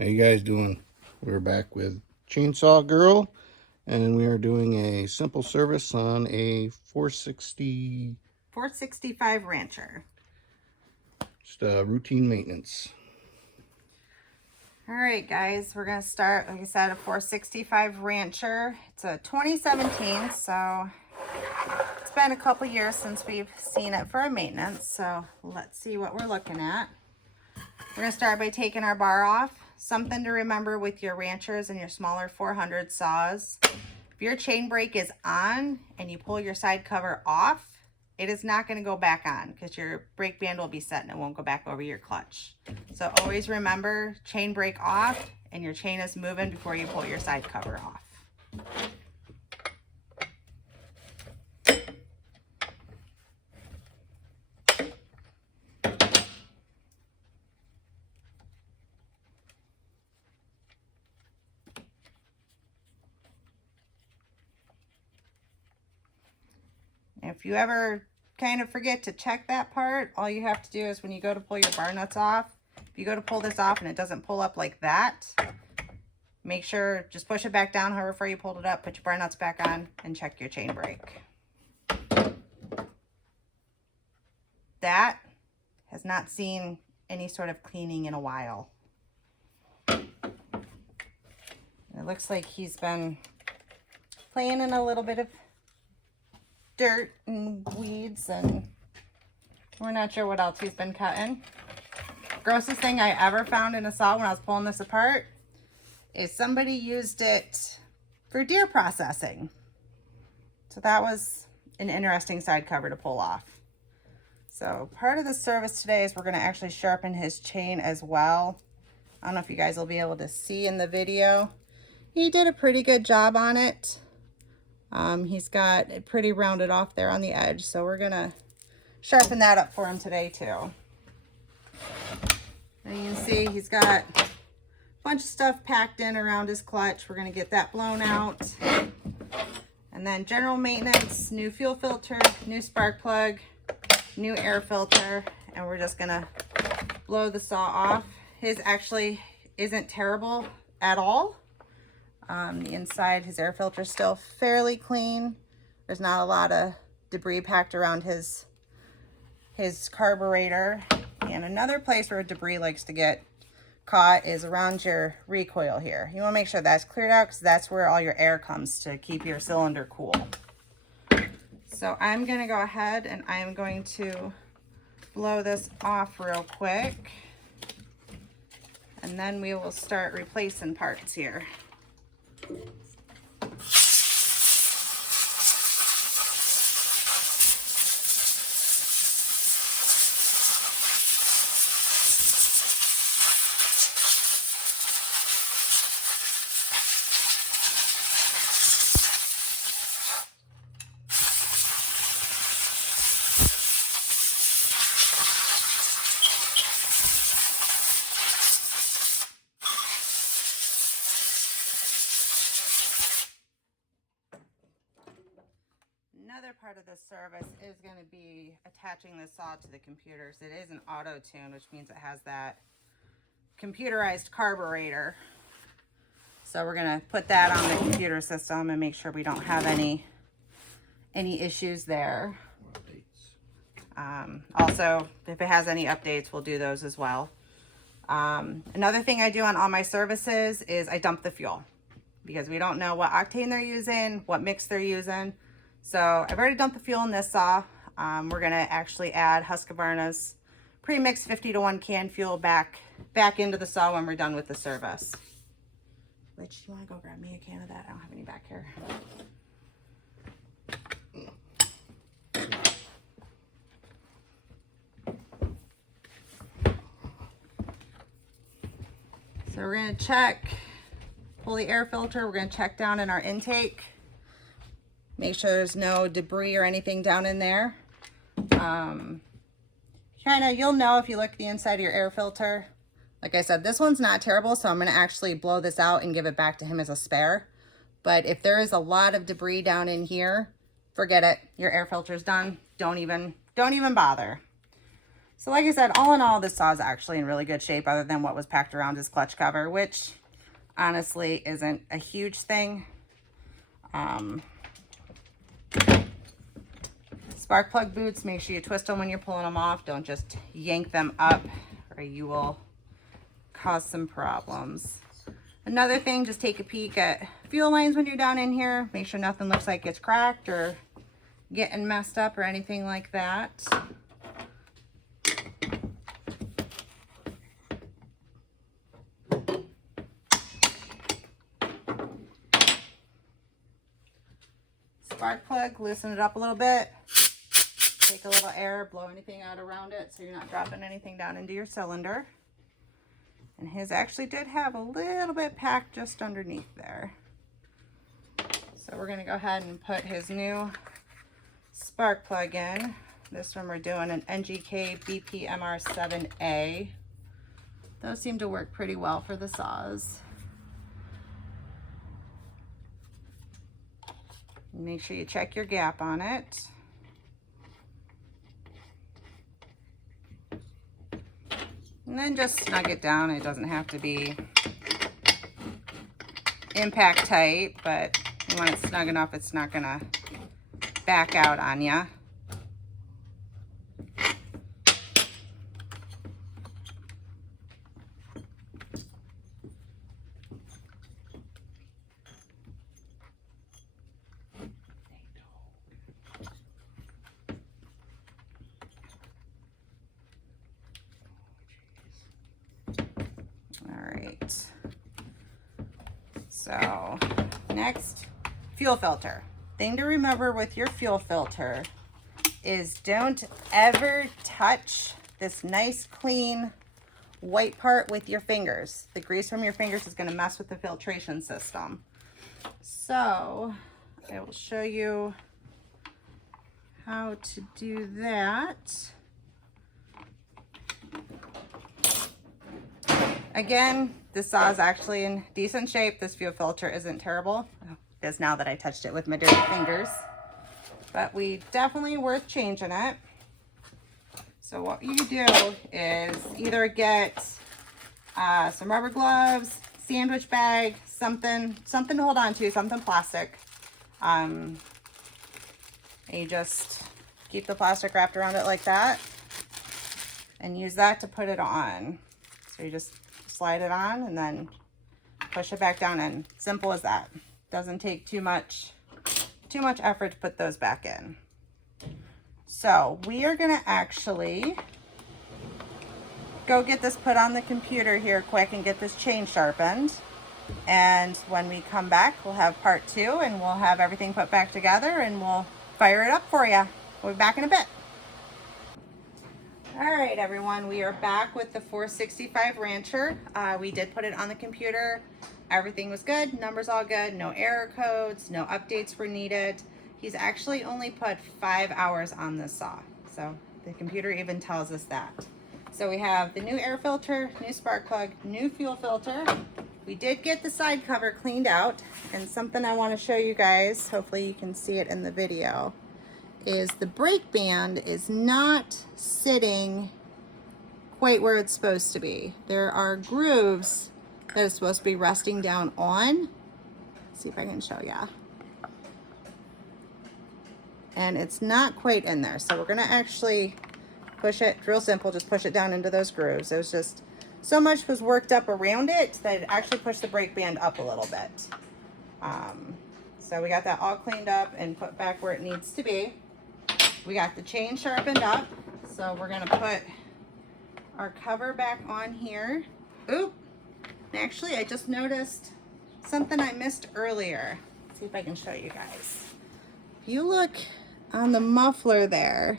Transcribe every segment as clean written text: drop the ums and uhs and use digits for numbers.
How you guys doing? We're back with Chainsaw Girl, and we are doing a simple service on a 465 Rancher. Just routine maintenance. All right, guys, we're going to start, like I said, a 465 Rancher. It's a 2017, so it's been a couple years since we've seen it for a maintenance. So let's see what we're looking at. We're going to start by taking our bar off. Something to remember with your Ranchers and your smaller 400 saws. If your chain brake is on and you pull your side cover off, it is not going to go back on because your brake band will be set and it won't go back over your clutch. So always remember, chain brake off and your chain is moving before you pull your side cover off. If you ever kind of forget to check that part, all you have to do is when you go to pull your bar nuts off, if you go to pull this off and it doesn't pull up like that, make sure, just push it back down however far you pulled it up, put your bar nuts back on, and check your chain brake. That has not seen any sort of cleaning in a while. It looks like he's been playing in a little bit of dirt and weeds, and we're not sure what else he's been cutting. Grossest thing I ever found in a saw when I was pulling this apart is somebody used it for deer processing. So that was an interesting side cover to pull off. So part of the service today is we're going to actually sharpen his chain as well. I don't know if you guys will be able to see in the video. He did a pretty good job on it. He's got it pretty rounded off there on the edge, so we're gonna sharpen that up for him today too. And you can see he's got a bunch of stuff packed in around his clutch. We're gonna get that blown out. And then general maintenance, new fuel filter, new spark plug, new air filter, and we're just gonna blow the saw off. His actually isn't terrible at all. The inside, his air filter is still fairly clean. There's not a lot of debris packed around his carburetor. And another place where debris likes to get caught is around your recoil here. You want to make sure that's cleared out because that's where all your air comes to keep your cylinder cool. So I'm going to go ahead and I'm going to blow this off real quick. And then we will start replacing parts here. Another part of this service is going to be attaching the saw to the computers. It is an auto tune, which means it has that computerized carburetor. So we're going to put that on the computer system and make sure we don't have any issues there. Also, if it has any updates, we'll do those as well. Another thing I do on all my services is I dump the fuel because we don't know what octane they're using, what mix they're using. So I've already dumped the fuel in this saw. We're going to actually add Husqvarna's pre-mixed 50-to-1 canned fuel back into the saw when we're done with the service. Rich, you want to go grab me a can of that? I don't have any back here. So we're going to check, pull the air filter. We're going to check down in our intake. Make sure there's no debris or anything down in there. You'll know if you look at the inside of your air filter. Like I said, this one's not terrible, so I'm going to actually blow this out and give it back to him as a spare. But if there is a lot of debris down in here, forget it. Your air filter's done. Don't even bother. So like I said, all in all, this saw is actually in really good shape other than what was packed around his clutch cover, which honestly isn't a huge thing. Spark plug boots, make sure you twist them when you're pulling them off. Don't just yank them up or you will cause some problems. Another thing, just take a peek at fuel lines when you're down in here. Make sure nothing looks like it's cracked or getting messed up or anything like that. Spark plug, loosen it up a little bit. Take a little air, blow anything out around it so you're not dropping anything down into your cylinder. And his actually did have a little bit packed just underneath there. So we're gonna go ahead and put his new spark plug in. This one we're doing an NGK BPMR7A. Those seem to work pretty well for the saws. Make sure you check your gap on it. And then just snug it down. It doesn't have to be impact tight, but you want it snug enough it's not gonna back out on you. So next, fuel filter. Thing to remember with your fuel filter is don't ever touch this nice clean white part with your fingers. The grease from your fingers is going to mess with the filtration system. So I will show you how to do that. Again, this saw is actually in decent shape. This fuel filter isn't terrible. It is now that I touched it with my dirty fingers. But we definitely worth changing it. So what you do is either get some rubber gloves, sandwich bag, something to hold on to, something plastic. And you just keep the plastic wrapped around it like that and use that to put it on. So you just slide it on and then push it back down in. Simple as that. Doesn't take too much effort to put those back in. So we are gonna actually go get this put on the computer here quick and get this chain sharpened. And when we come back, we'll have part 2 and we'll have everything put back together and we'll fire it up for you. We'll be back in a bit. All right, everyone, we are back with the 465 Rancher. We did put it on the computer. Everything was good, numbers all good, no error codes, no updates were needed. He's actually only put 5 hours on this saw. So the computer even tells us that. So we have the new air filter, new spark plug, new fuel filter. We did get the side cover cleaned out, and something I want to show you guys, hopefully you can see it in the video, is the brake band is not sitting quite where it's supposed to be. There are grooves that it's supposed to be resting down on. Let's see if I can show ya. And it's not quite in there. So we're gonna actually push it, real simple, just push it down into those grooves. It was just, so much was worked up around it that it actually pushed the brake band up a little bit. So we got that all cleaned up and put back where it needs to be. We got the chain sharpened up. So we're gonna put our cover back on here. Oop, actually I just noticed something I missed earlier. Let's see if I can show you guys. If you look on the muffler there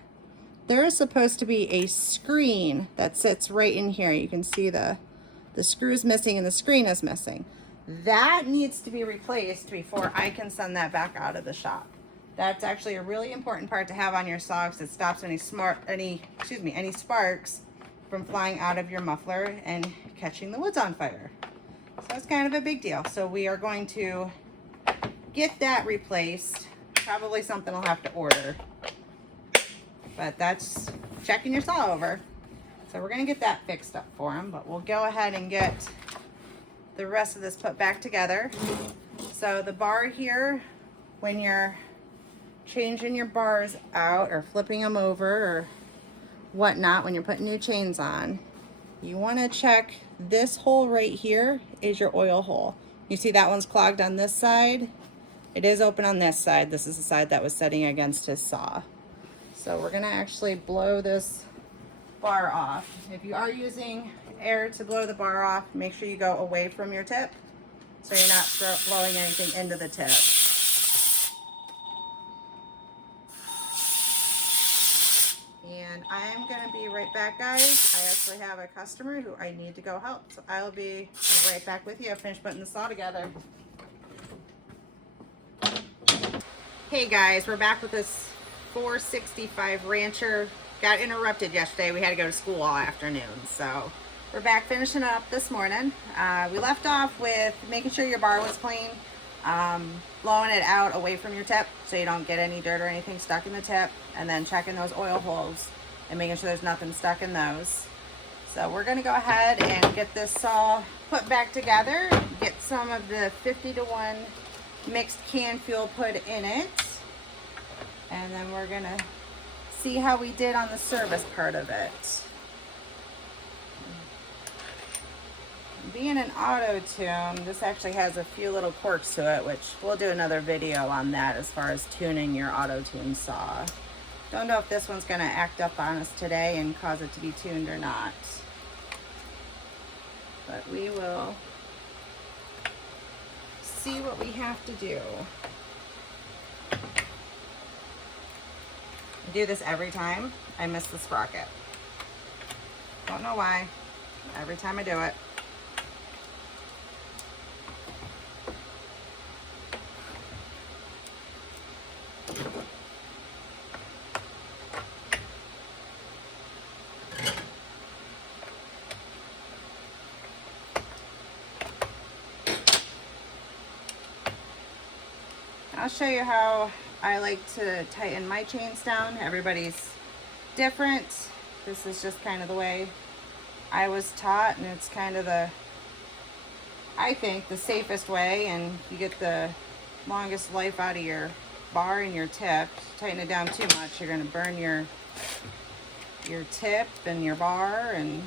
is supposed to be a screen that sits right in here. You can see the screw's missing and the screen is missing. That needs to be replaced before I can send that back out of the shop. That's actually a really important part to have on your saw because it stops any sparks from flying out of your muffler and catching the woods on fire. So it's kind of a big deal. So we are going to get that replaced. Probably something I'll have to order. But that's checking your saw over. So we're going to get that fixed up for him, but we'll go ahead and get the rest of this put back together. So the bar here, when you're changing your bars out or flipping them over or whatnot, when you're putting new chains on, you want to check this hole right here is your oil hole. You see that one's clogged on this side. It is open on this side. This is the side that was setting against his saw. So we're going to actually blow this bar off. If you are using air to blow the bar off, make sure you go away from your tip so you're not blowing anything into the tip. And I am going to be right back, guys. I actually have a customer who I need to go help, so I will be right back with you. I finished putting the saw together. Hey guys, we're back with this 465 Rancher. Got interrupted yesterday. We had to go to school all afternoon, so we're back finishing up this morning. We left off with making sure your bar was clean, blowing it out away from your tip so you don't get any dirt or anything stuck in the tip, and then checking those oil holes and making sure there's nothing stuck in those. So we're going to go ahead and get this saw put back together, get some of the 50-to-1 mixed can fuel put in it, and then we're going to see how we did on the service part of it. Being an auto tune, this actually has a few little quirks to it, which we'll do another video on that as far as tuning your auto tune saw. Don't know if this one's going to act up on us today and cause it to be tuned or not, but we will see what we have to do. I do this every time I miss the sprocket. Don't know why. Every time I do it. I'll show you how I like to tighten my chains down. Everybody's different. This is just kind of the way I was taught, and it's kind of the, I think, the safest way, and you get the longest life out of your bar and your tip. Tighten it down too much, you're going to burn your tip and your bar and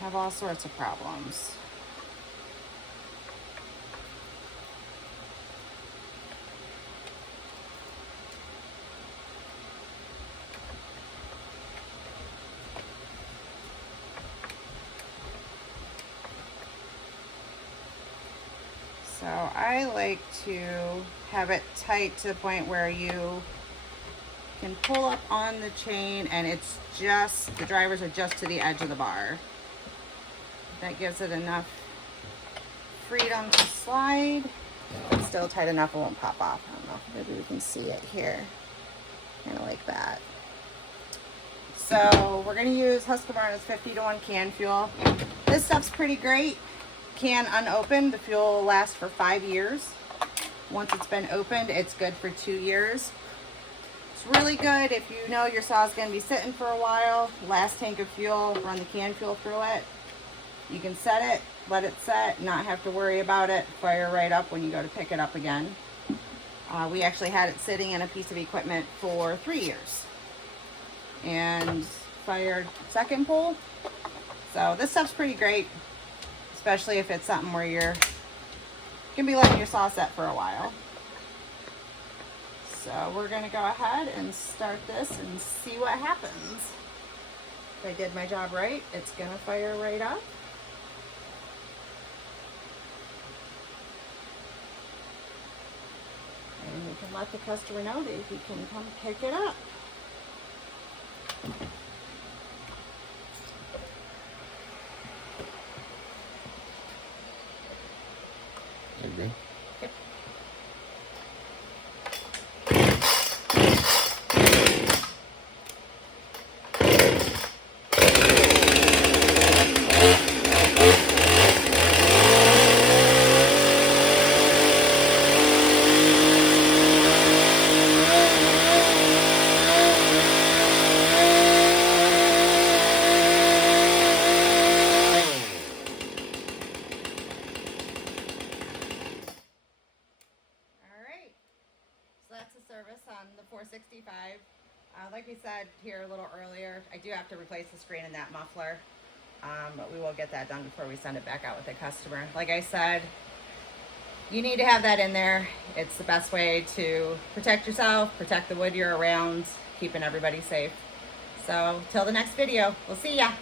have all sorts of problems. So I like to have it tight to the point where you can pull up on the chain and it's just, the drivers are just to the edge of the bar. That gives it enough freedom to slide. It's still tight enough it won't pop off. I don't know, maybe we can see it here. Kind of like that. So we're gonna use Husqvarna's 50-to-1 can fuel. This stuff's pretty great. Can unopened, the fuel will last for 5 years. Once it's been opened, it's good for 2 years. It's really good if you know your saw is going to be sitting for a while. Last tank of fuel, run the can fuel through it. You can set it, let it set, not have to worry about it, fire right up when you go to pick it up again. We actually had it sitting in a piece of equipment for 3 years and fired second pull. So this stuff's pretty great, especially if it's something where you're going to be letting your saw set for a while. So we're going to go ahead and start this and see what happens. If I did my job right, it's going to fire right up. And we can let the customer know that he can come pick it up. Okay. Yep. that's a service on the 465. Like we said here a little earlier, I do have to replace the screen in that muffler. But we will get that done before we send it back out with the customer. Like I said, you need to have that in there. It's the best way to protect yourself, protect the wood you're around, keeping everybody safe. So till the next video, we'll see ya.